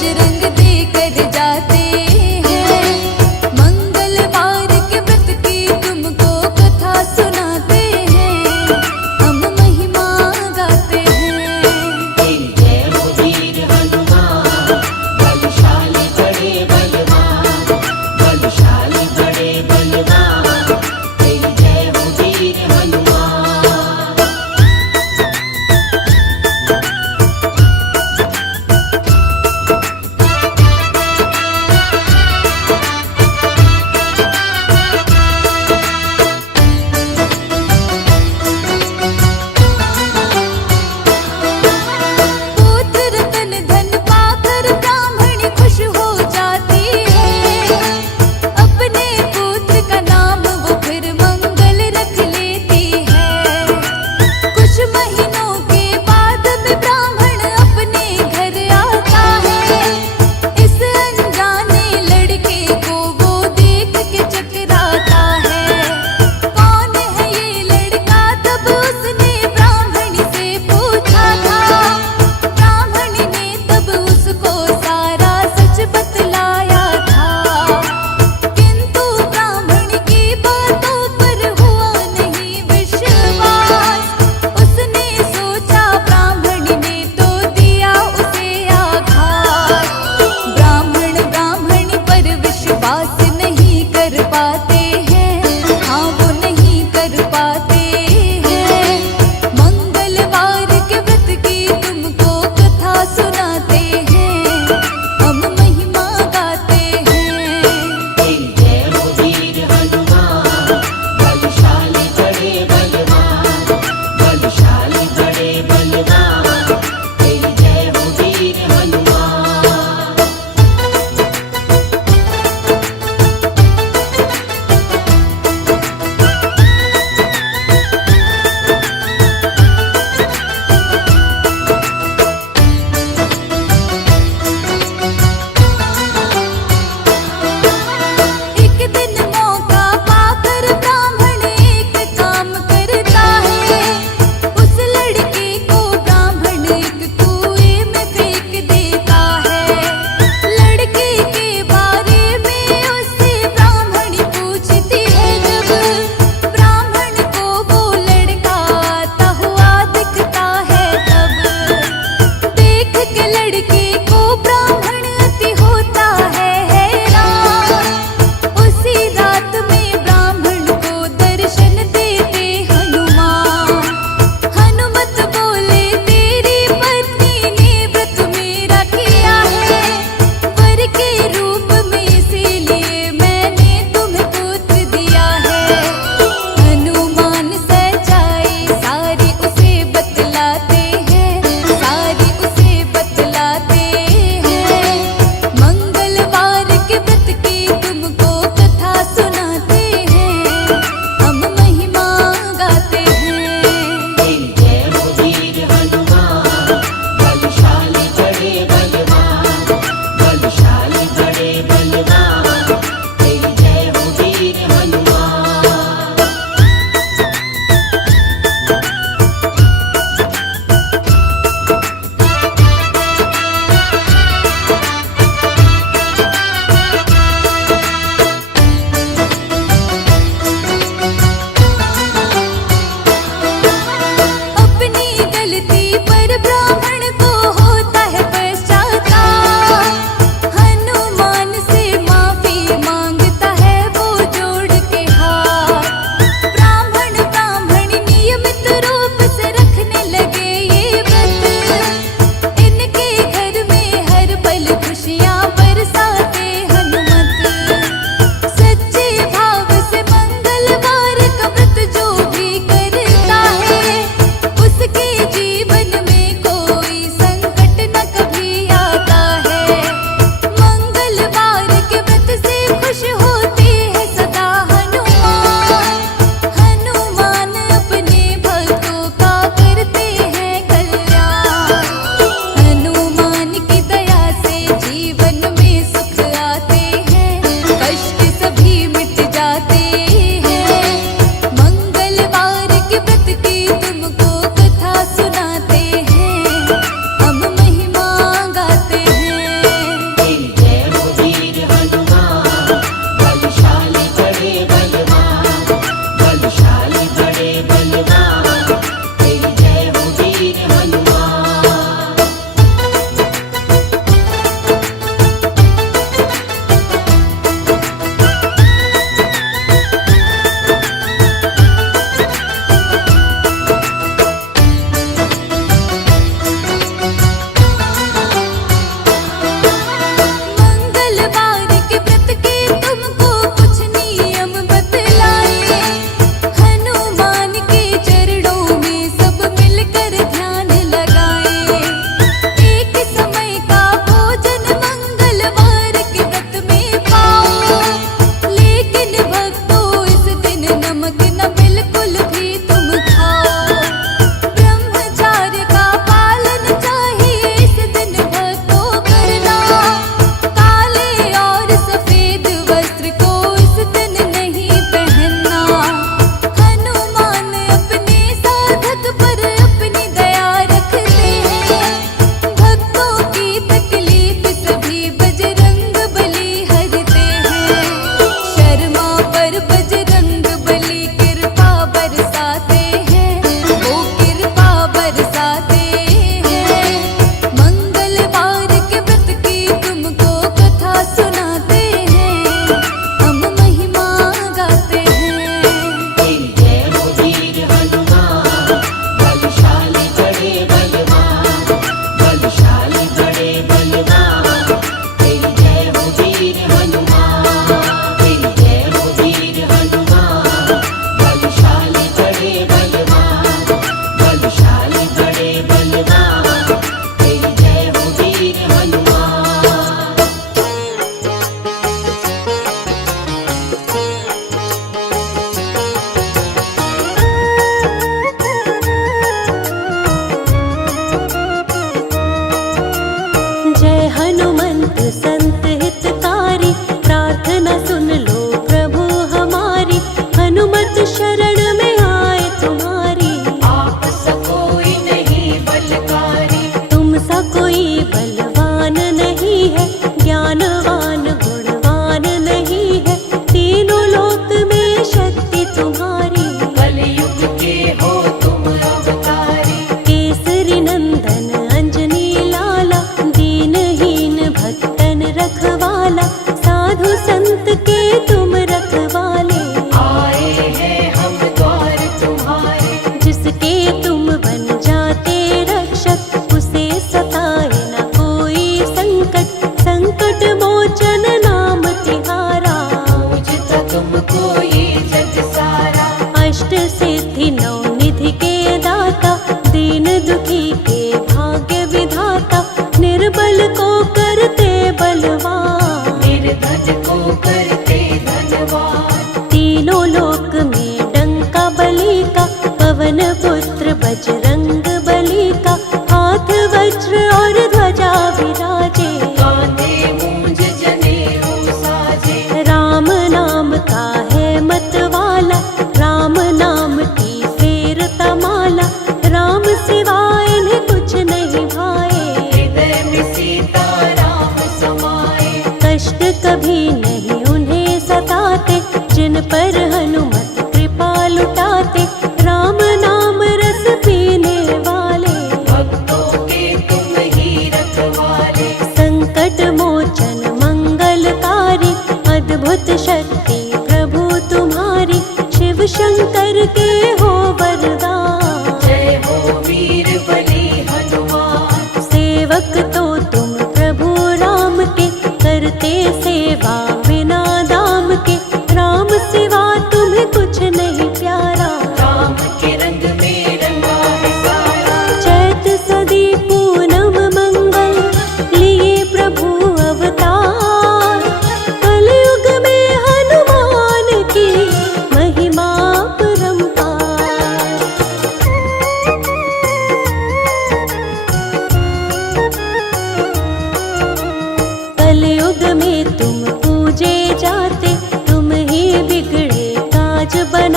बजरंग देकर जाते हैं। मंगलवार के व्रत की तुमको कथा सुनाते हैं, हम महिमा गाते हैं। तेरी जय हो वीर हनुमान, बलशाली बड़े बलवान, बलशाली बड़े बलवान, तेरी जय हो वीर हनुमान।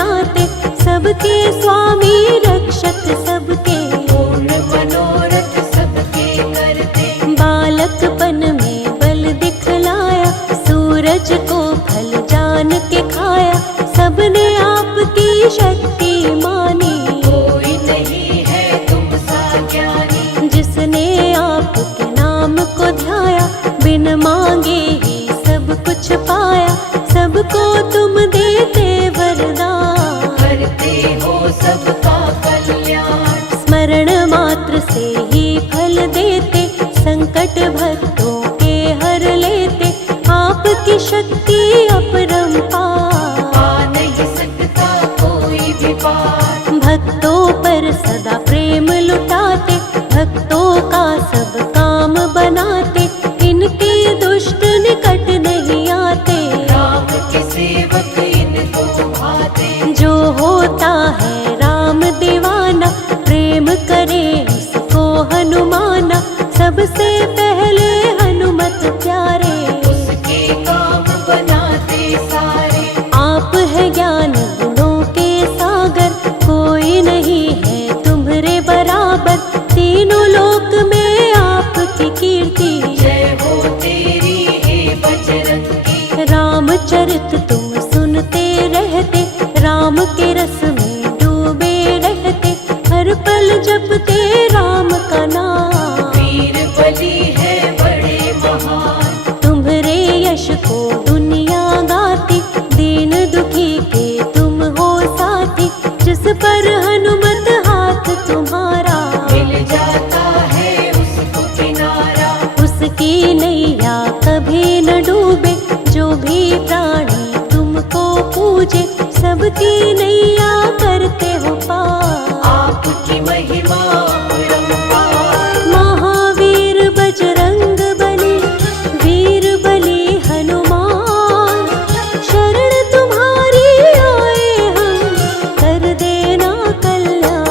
बनाते, सबके स्वामी रक्षक सबके, पूर्ण मनोरथ सबके करते। बालकपन में बल दिखलाया, सूरज को फल जान के खाया, सबने आपकी शक्ति मानी। कोई नहीं है तुम सा ज्ञानी, जिसने आपके नाम को ध्याया, बिन मांगे ही सब कुछ पाया, सबको तुम देते वरदान, करते हो सबका कल्याण। स्मरण मात्र से ही फल देते, संकट भक्तों के हर लेते, आपकी शक्ति अपरंपार, पा नहीं सकता कोई भी पार। भक्तों पर सदा प्रेम लुटाते, भक्तों का सब काम बनाते, इनके दुष्ट निकट नहीं आते, राम के सेवक इनको भाते। जो होता है राम दीवाना, प्रेम करे उसको हनुमाना, सबसे पहले हनुमत प्यारे, उसके काम बनाते सारे। आप है ज्ञान गुणों के सागर, कोई नहीं है तुम्हारे बराबर, तीनों लोक में आपकी कीर्ति, जय हो तेरी हे बजरंगी। रामचरित तुम सुनते रहते, राम के रस में डूबे रहते, हर पल जपते राम का नाम, वीर बली है बड़े महान। तुम्हारे यश को दुनिया गाती, दीन दुखी के तुम हो साथी, जिस पर हनुमत हाथ तुम्हारा, मिल जाता है उसको किनारा। उसकी नैया कभी न डूबे, जो भी प्राणी तुमको पूजे, सबकी नैया करते हो पार। आपकी महिमा अपरंपार। महावीर बजरंग बली, वीर बली हनुमान, शरण तुम्हारी आए हम, कर देना कल्याण।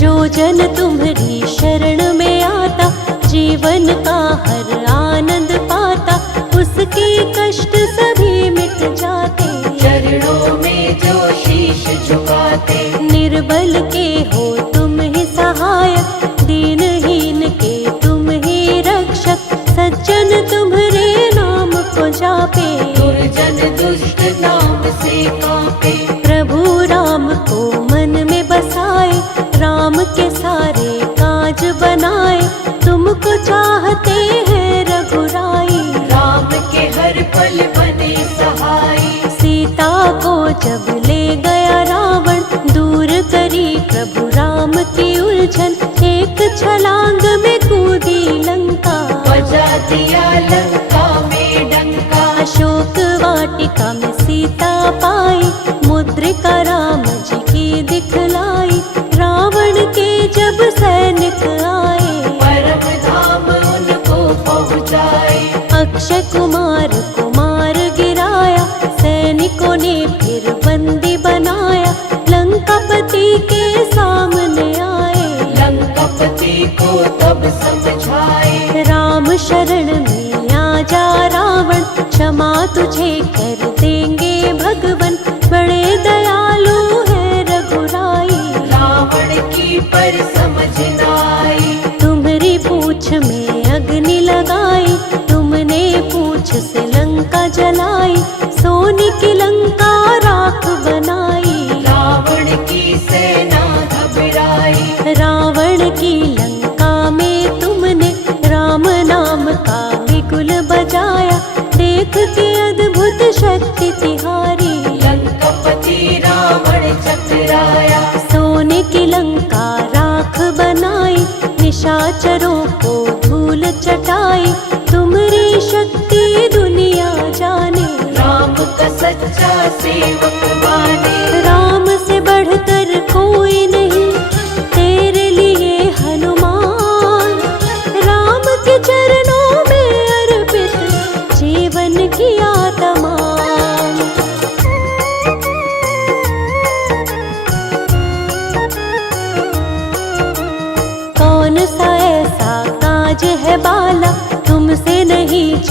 जो जन तुम्हारी शरण में आता, जीवन का हर आनंद पाता, उसके कष्ट सभी मिट जाते, चरणों में जो शीश झुकाते। निर्बल के हो तुम ही सहायक, दीनहीन के तुम ही रक्षक, सज्जन तुम्हारे नाम को जापे, दुर्जन दुष्ट नाम से कांपे। प्रभु राम को मन में बसाए, राम के सारे काज बनाए, तुमको चाहते हैं रघुराई, राम के हर पल बने सहाय। सीता को जब ले गया रावण, दूर करी प्रभु राम की उलझन, एक छलांग में कूदी लंका, बजा दिया लंका में डंका। अशोक वाटिका में सीता पाई, मुद्रिका राम जी की दिखलाई, रावण के जब सैनिक आए, परम धाम उनको पहुँचाए। अक्षय कुमार को मार गिराया, सैनिकों ने फिर बंदी बनाया, लंकापति के सामने आए, लंकापति को तब समझाए। राम शरण में आ जा रावण, क्षमा तुझे कर देंगे भगवन, बड़े दयालु है रघुराई, रावण की पर समझ न आई। तुम्हारी पूछ में अग्नि लगाई, तुमने पूछ से लंका जलाई, सोने की लंका राख बनाई, रावण की सेना घबराई। रावण की लंका में तुमने राम नाम का बिगुल बजाया, देख के अद्भुत शक्ति तिहारी, लंकापति रावण चकराया। सोने की लंका राख बनाई, निशाचरों को धूल चटाई, तुम्हारी शक्ति दुनिया जाने, राम का सच्चा सेवक माने। राम से बढ़कर कोई नहीं तेरे लिए हनुमान, राम के चरणों में अर्पित जीवन किया तमाम। कौन सा ऐसा काज है बाला,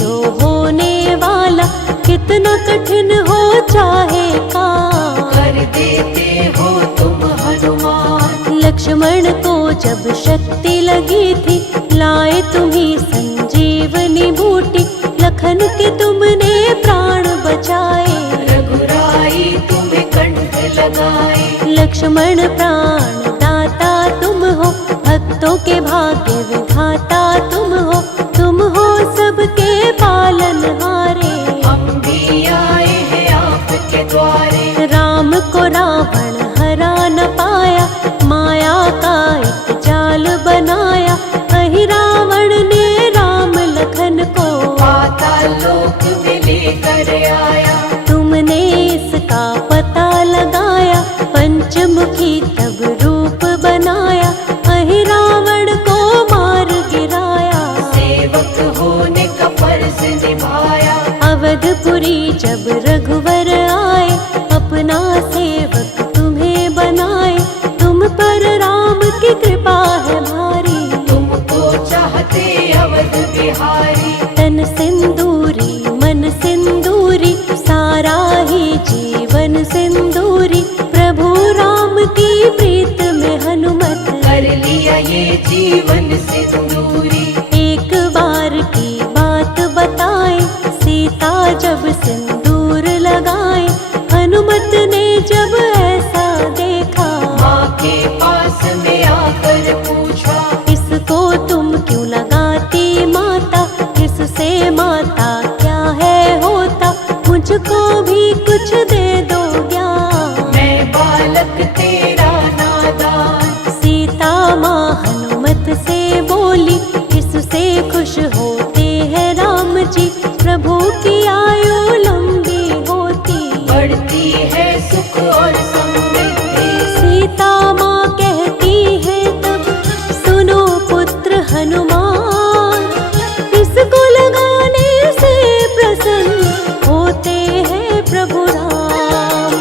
जो होने वाला कितना कठिन हो चाहे काम। कर देते हो तुम हनुमान। लक्ष्मण को जब शक्ति लगी थी, लाए तुम्ही संजीवनी बूटी। लखन के तुमने प्राण बचाए, रघुराई तुम्हें कंठ लगाए। लक्ष्मण प्राण दाता तुम हो, भक्तों के भाग्य विधाता तुम हो। तुम हो सबके पालनहारे, हम भी आए हैं आपके द्वारे। राम को रावण हरा न पाया, माया का एक जाल बनाया। वही रावण ने राम लखन को पाताल लोक में लेकर आया। तुमने इसका पता लगाया, पंचमुखी तब रूप बनाया। वही रावण को मार गिराया, सेवक होने का फर्ज निभाया। अवधपुरी जब रघुवर आए, अपना सेवक तुम्हें बनाए। तुम पर राम की कृपा है भारी, तुमको चाहते अवध बिहारी। तन सिंदूरी मन सिंदूरी, सारा ही जीवन सिंदूरी। प्रभु राम की प्रीत में हनुमत, कर लिया ये जीवन सिंदूरी। एक बार की बात बताए, सीता जब सिंदूर लगाए। हनुमत ने जब ऐसा देखा, माँ के पास में आकर पूछा। इसको तुम क्यों लगाती माता, इससे माता क्या है होता। मुझको भी कुछ दे दो ज्ञान, मैं बालक तेरा नादान। सीता माँ हनुमत से बोली, इससे खुश होते हैं राम जी। प्रभु की आयु लंबी होती, बढ़ती है सुख और समृद्धि। सीता माँ कहती है तब, सुनो पुत्र हनुमान। इसको लगाने से प्रसन्न होते हैं प्रभु राम।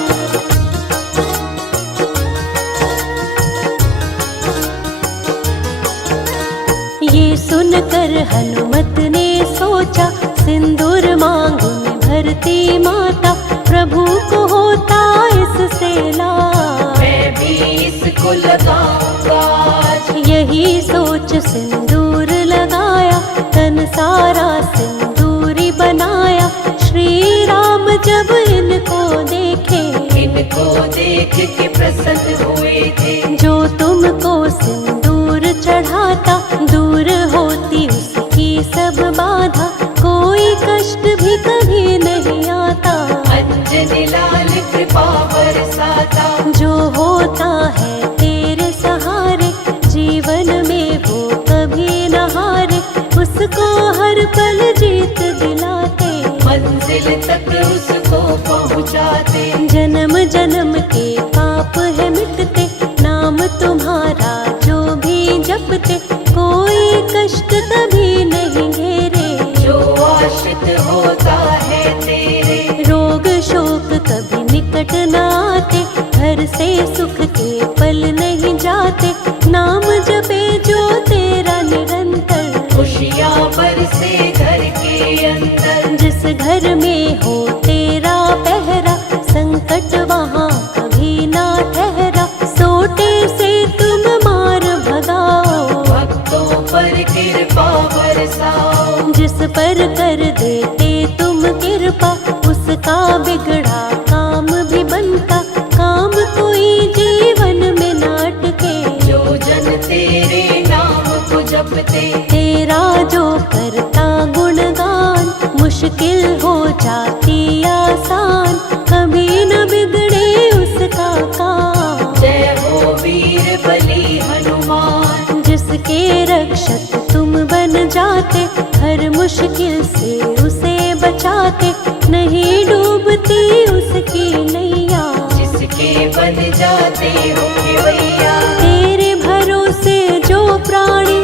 ये सुनकर हनुमत ने सोचा, सिंदूर मांग में भरती माता। प्रभु को होता इससे लाभ, मैं भी इसको लगाऊंगा आज। यही सोच सिंदूर लगाया, तन सारा सिंदूरी बनाया। श्री राम जब इनको देखे, इनको देख के प्रसन्न हुए थे। जो तुमको सिंदूर चढ़ाता, दूर होती उसकी सब बाधा। कोई कष्ट भी कभी नहीं आता, अंजनी लाल कृपा बरसाता। जो होता है तेरे सहारे, जीवन में वो कभी न हारे। उसको हर पल जीत दिलाते, मंजिल तक उसको पहुँचाते। जन्म जन्म के पाप है मिटते, नाम तुम्हारा जो भी जपते। कोई कष्ट कभी नहीं घेरे, जो आश्रित होता है तेरे। रोग शोक कभी निकट न आते, घर से सुख के पल नहीं जाते। नाम जपे जो तेरा निरंतर, खुशियाँ बरसे घर के अंदर। जिस घर में हो तेरा पहरा, संकट वहाँ कभी ना ठहरा। सोटे से तुम मार भगाओ, भक्तों पर कृपा बरसाओ। जिस पर कर देते तुम कृपा, उसका बिगड़ा काम भी बनता। काम कोई जीवन में नाटके, जो जन तेरे नाम को जपते। तेरा जो करता गुणगान, मुश्किल हो जाती आसान। कभी न बिगड़े उसका काम, जय हो वीर बली हनुमान। जिसके रक्षक तुम बन जाते, हर मुश्किल से उसे बचाते। नहीं डूबती उसकी नैया, जिसके बन जाते हो केवैया। तेरे भरोसे जो प्राणी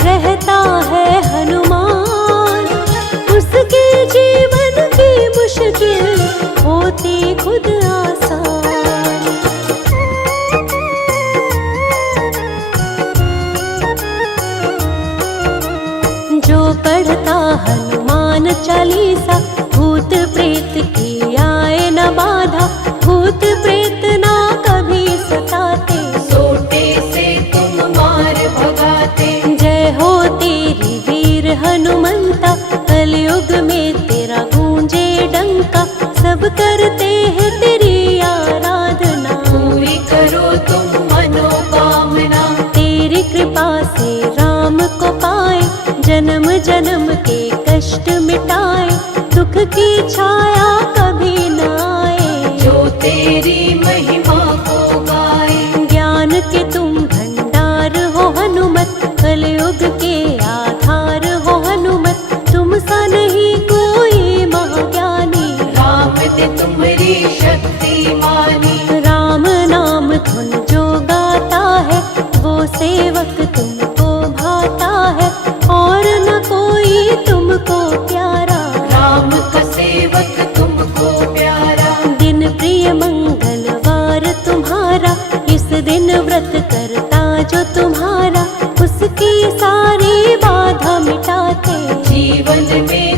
रहता है हनुमान, उसके जीवन की मुश्किल होती खुद आसान। जो पढ़ता हनुमान की छाया कभी न आए। जो तेरी महिमा को गाए। ज्ञान के तुम भंडार हो हनुमत, कलयुग के आधार हो हनुमत, तुम सा नहीं कोई महाज्ञानी। राम ने तुम्हारी शक्ति मानी। राम नाम धुन जो गाता है, वो सेवक तुमको भाता है, और न कोई तुमको प्यारा। राम का सेवक तुमको प्यारा। दिन प्रिय मंगलवार तुम्हारा, इस दिन व्रत करता जो तुम्हारा, उसकी सारी बाधा मिटाते। जीवन में